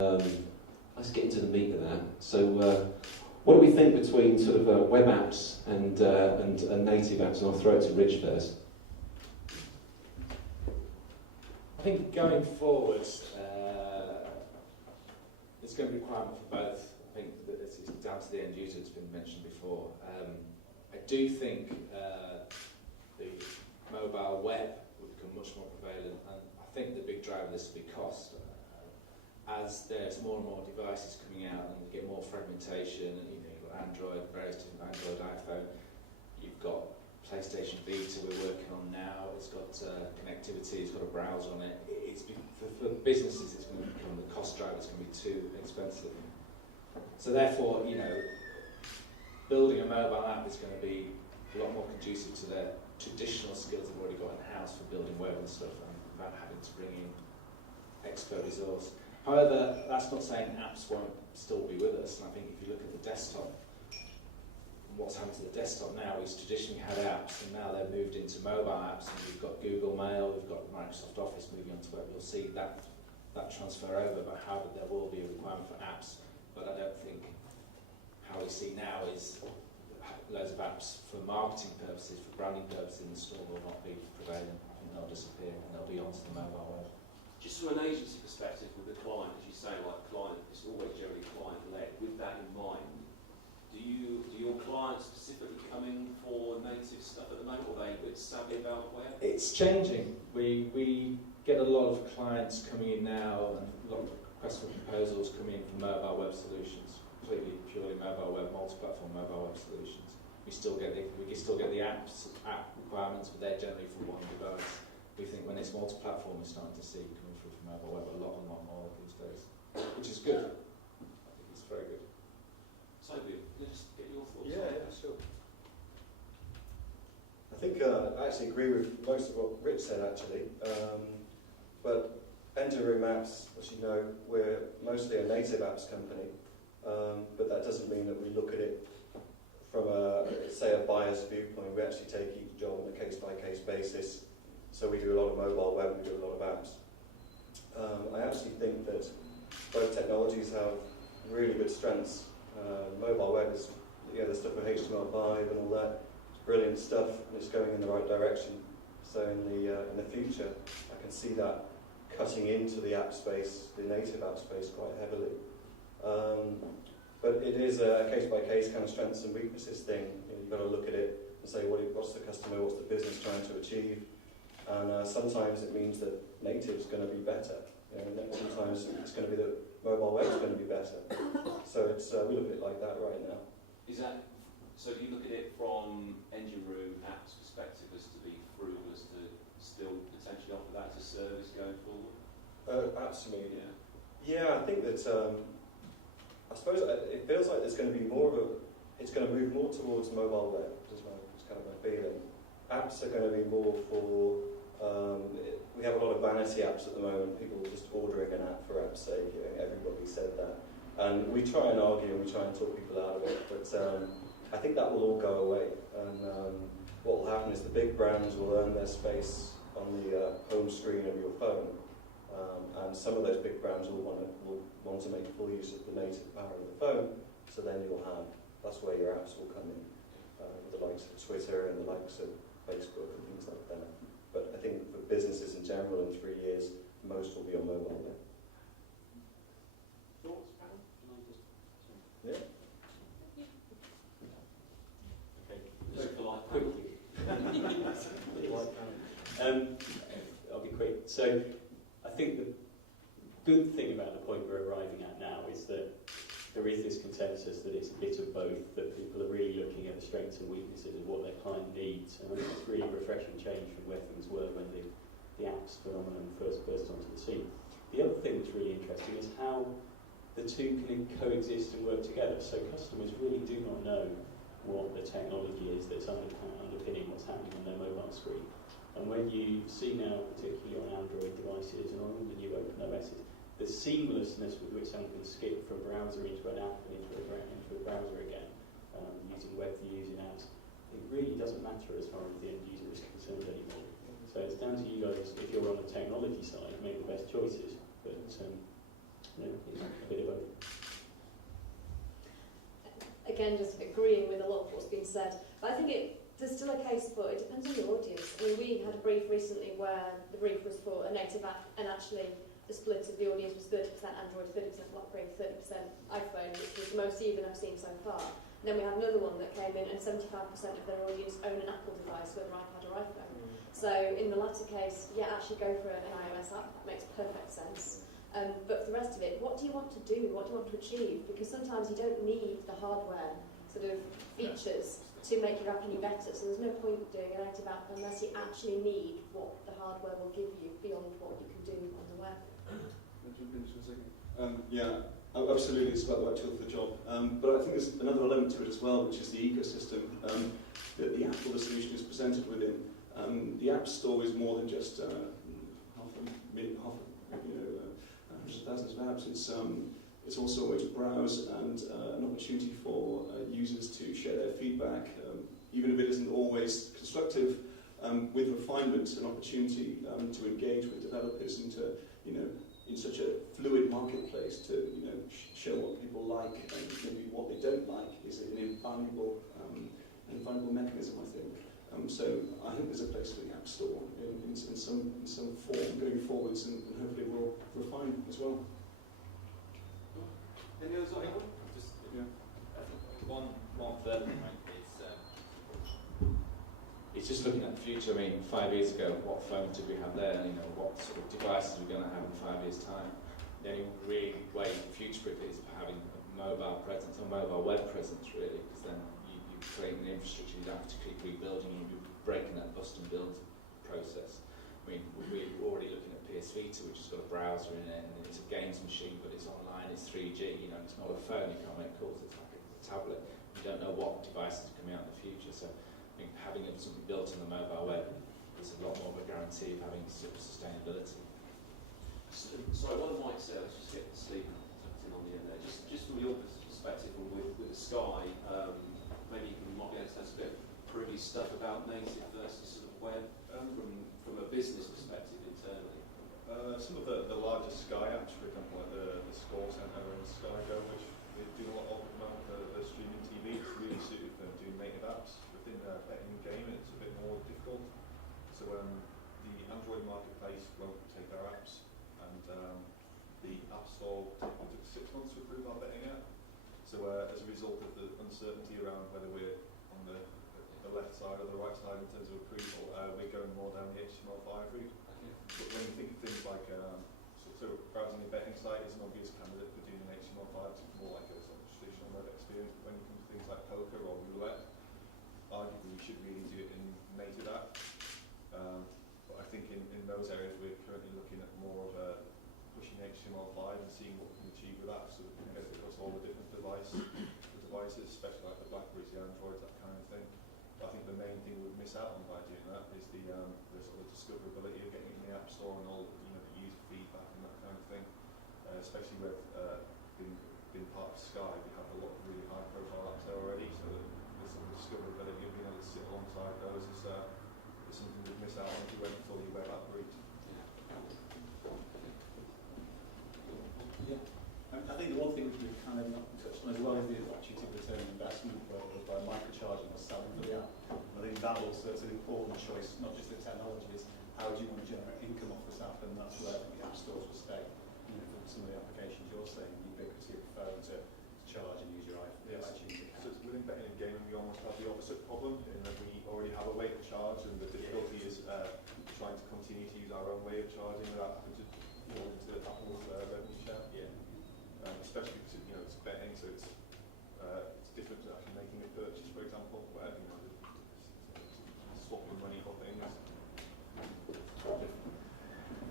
Let's get into the meat of that. So, what do we think between sort of web apps and native apps? And I'll throw it to Rich first. I think going forward, there's going to be a requirement for both. I think that it's down to the end user, it's been mentioned before. I do think the mobile web will become much more prevalent, and I think the big driver of this will be cost. As there's more and more devices coming out and you get more fragmentation, and you've got Android, various different Android, iPhone, you've got PlayStation Vita we're working on now, it's got connectivity, it's got a browser on it. For businesses it's going to become the cost driver, it's going to be too expensive. So therefore, building a mobile app is going to be a lot more conducive to their traditional skills they've already got in-house for building web and stuff, and without having to bring in expert resource. However, that's not saying apps won't still be with us, and I think if you look at the desktop, and what's happened to the desktop now is traditionally had apps, and now they've moved into mobile apps, and you've got Google Mail, you've got Microsoft Office moving on to web. You'll see that transfer over, but how there will be a requirement for apps, but I don't think how we see now is loads of apps for marketing purposes, for branding purposes in the store will not be prevalent. I think they'll disappear, and they'll be onto the mobile web. Just from an agency perspective with the client, as you say, like client, it's always generally client-led. With that in mind, do your clients specifically come in for native stuff at the moment, or are they a bit savvy about web? It's changing. We get a lot of clients coming in now, and a lot of requests for proposals coming in for mobile web solutions, completely purely mobile web, multi-platform mobile web solutions. We still get the app requirements, but they're generally for one device. We think when it's multi-platform, we're starting to see coming through from mobile web a lot more these days, which is good. I think it's very good. So, just get your thoughts. Yeah, sure. I think I actually agree with most of what Rich said, actually. But Engineering Maps, as you know, we're mostly a native apps company, but that doesn't mean that we look at it from a buyer's viewpoint. We actually take each job on a case-by-case basis. So we do a lot of mobile web, we do a lot of apps. I actually think that both technologies have really good strengths. Mobile web is the stuff with HTML5 and all that. It's brilliant stuff, and it's going in the right direction. So in the future, I can see that cutting into the app space, the native app space, quite heavily. But it is a case-by-case kind of strengths and weaknesses thing. You've got to look at it and say, what's the customer, what's the business trying to achieve? And sometimes it means that native is going to be better. Sometimes it's going to be that mobile web is going to be better. So we look at it like that right now. So do you look at it from engine room apps perspective as to be frugal, as to still potentially offer that as a service going forward? Absolutely. Yeah, I think that I suppose it feels like there's going to be it's going to move more towards mobile web. It's kind of my feeling. Apps are going to be more for. We have a lot of vanity apps at the moment. People just ordering an app for app's sake. Everybody said that, and we try and argue and we try and talk people out of it. But I think that will all go away. And what will happen is the big brands will earn their space on the home screen of your phone, and some of those big brands will want to make full use of the native power of the phone. So then that's where your apps will come in, with the likes of Twitter and the likes of Facebook and things like that. But I think for businesses in general, in 3 years, most will be on mobile web. Thoughts, Pam? Yeah. Okay. Just polite, quickly. I'll be quick. So I think the good thing about the point we're arriving at now is that there is this consensus that it's a bit of both, that people are really looking at the strengths and weaknesses of what their client needs. And I think it's really a refreshing change from where things were when the apps phenomenon first burst onto the scene. The other thing that's really interesting is how the two can coexist and work together. So customers really do not know what the technology is that's underpinning what's happening on their mobile screen. And when you see now, particularly on Android devices and on all the new open OSs, the seamlessness with which someone can skip from browser into an app and into a browser again, using web views in apps, it really doesn't matter as far as the end user is concerned anymore. So it's down to you guys, if you're on the technology side, make the best choices. But it's a bit of both. Again, just agreeing with a lot of what's been said, but I think there's still a case for, it depends on your audience. I mean, we had a brief recently where the brief was for a native app, and actually the split of the audience was 30% Android, 30% BlackBerry, 30% iPhone, which was the most even I've seen so far. And then we had another one that came in, and 75% of their audience own an Apple device, whether iPad or iPhone. So in the latter case, yeah, actually go for an iOS app. That makes perfect sense. But for the rest of it, what do you want to do? What do you want to achieve? Because sometimes you don't need the hardware sort of features to make your app any better. So there's no point doing a native app unless you actually need what the hardware will give you beyond what you can do on the web. Yeah, absolutely, it's about the right tool for the job. But I think there's another element to it as well, which is the ecosystem that the app or the solution is presented within. The App Store is more than just hundreds of thousands of apps. It's also a way to browse and an opportunity for users to share their feedback, even if it isn't always constructive. With refinement, an opportunity to engage with developers and to, in such a fluid marketplace, to show what people like and maybe what they don't like is an invaluable mechanism, I think. So I think there's a place for the App Store in some form going forwards, and hopefully we'll refine as well. Any others on that one? One further point it's just looking at the future. I mean, 5 years ago, what phones did we have there? What sort of devices are we going to have in 5 years' time? The only really way to future-proof it is having a mobile presence, or mobile web presence, really, because then you create an infrastructure you don't have to keep rebuilding, you'll be breaking that bust and build process. I mean, we're already looking at PS Vita, which has got a browser in it, and it's a games machine, but it's online, it's 3G, it's not a phone, you can't make calls, it's like a tablet. You don't know what devices are coming out in the future, so I think having something built on the mobile web is a lot more of a guarantee of having sustainability. Sorry, what I might say, let's just get Steve tucked in on the end there. Just from your perspective and with the Sky, maybe you might be able to tell us a bit of privy stuff about native versus sort of web from a business perspective internally. Some of the larger Sky apps, for example, like the Score Centre and Sky Go, which they do a lot of at the moment, the streaming TV, it's really suited for doing native apps. Within the betting game, it's a bit more difficult. So the Android marketplace won't take our apps, and the App Store took 6 months to approve our betting app. So as a result of the uncertainty around whether we're on the left side or the right side in terms of approval, we're going more down the HTML5 route. But when you think of things like browsing a betting site is an obvious candidate for doing an HTML5, it's more like a sort of traditional web experience. But when you come to things like poker or roulette, arguably we should really do it in native app. But I think in those areas we're currently looking at more of pushing HTML5 and seeing what we can achieve with that, so that we can get it across all the different devices, especially like the BlackBerries, the Androids, that kind of thing. But I think the main thing we'd miss out on by doing that is the sort of discoverability of getting it in the App Store and all the user feedback and that kind of thing. Especially with being part of Sky, we have a lot of really high profile apps there already, so that the sort of discoverability of being able to sit alongside those is something we'd miss out on if we went fully web app route. Yeah. I think the one thing which we've kind of not touched on as well is the opportunity of return on investment, whether it's by microcharging or selling for the app. I think that also is an important choice, not just the technology, is how do you want to generate income off this app, and that's where I think the app stores will stay. For some of the applications you're saying, the ubiquity of the phone to charge and use your iPhone. Yes. So it's within betting and gaming, we almost have the opposite problem in that we already have a way to charge, and the difficulty is trying to continue to use our own way of charging without